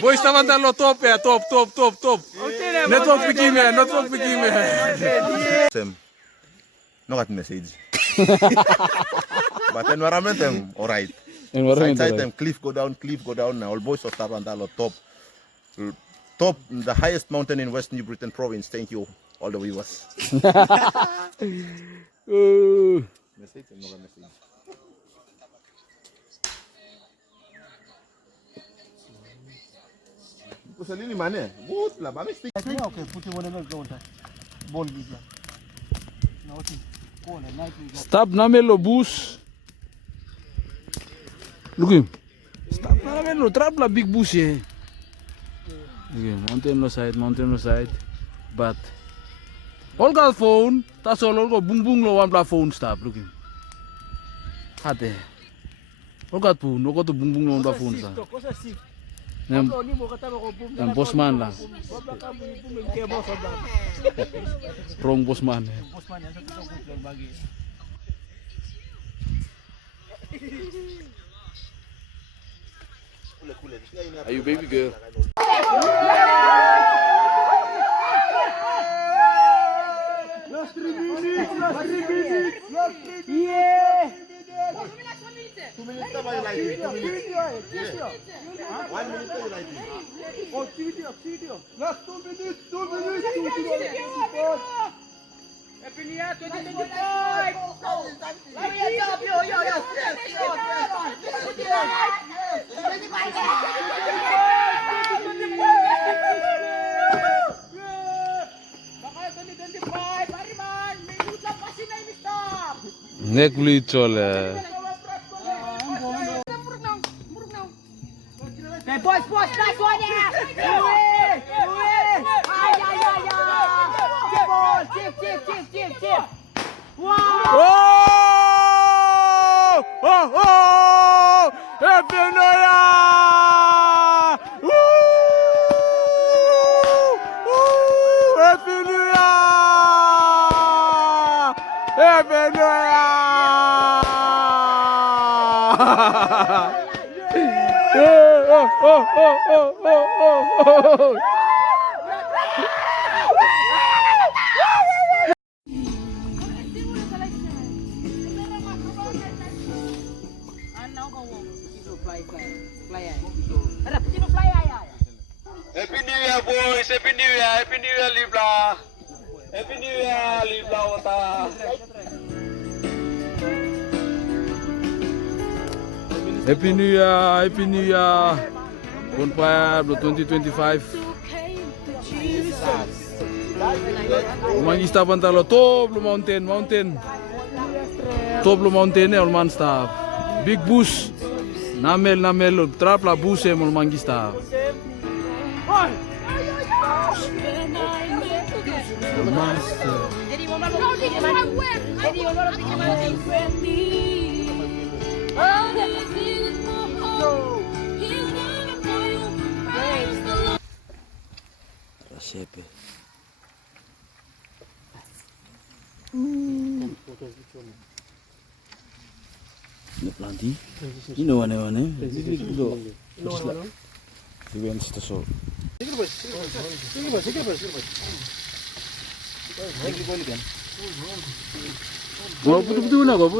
Voi estaban dando top ya, top. Network begini. Not message. But environment them alright. Side them cliff go down now. All boys are start on the top, the highest mountain in West New Britain province. Thank you, all the viewers. Message, no message. Usalini mane? Good, la bami stick. Okay, put him on the ground. Ball give la. Now see. Stop namelo bus. Look him. Stop namelo trap la big bus here. Okay, mountain no side. But all got phone. That's all go boom lo one bla phone stop. Look him. Hade. All got phone. No got to boom lo one bla phone stop. Yang bosman lah. Prong bosman. Are you baby girl? Last 3 minutes. Yeah. 2 minutes ka ba yung lighting? 2 minutes. 1 minute ka yung lighting. Oh, video. Last 2 minutes. 2 minutes. Happy New Year 2025. Let me help you. Nek lucu Hey, boys, nice one, yeah! Chip! Wow! Oh! Happy New Year! Happy New Year! Happy New Year! Oh. Happy New Year, boys! Happy New Year, Libla! Happy New Year, Libla, wata! Happy New Year! Bonfire 2025. Mangista pantalo top lo mountain. Top lo mountain all man staff. Big bus. Namel trap la bus e mol mangista. Siapa? Ini planti. Ini mana? Ini situ so. Mau putu na ko.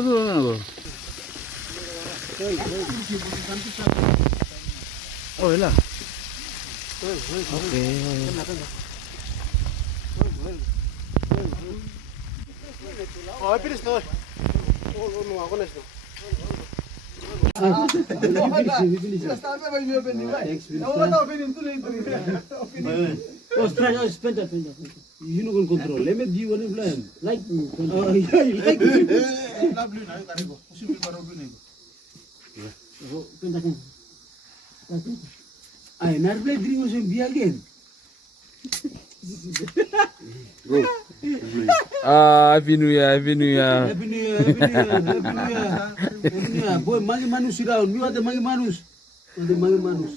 Oh, lah. Okay. Oh, pilis to. Oh, ako na ito. Oh, spend that. You know can control. Let me give one plan. Like me. Oh, yeah, you like me. Oh, spend that. I never play drink with him again. Happy New Year, Happy New Year. Happy New Year, Happy New Year, Happy New Year. Happy New Year. Boy, mangi manus around. You are the mangi manus. The mangi manus.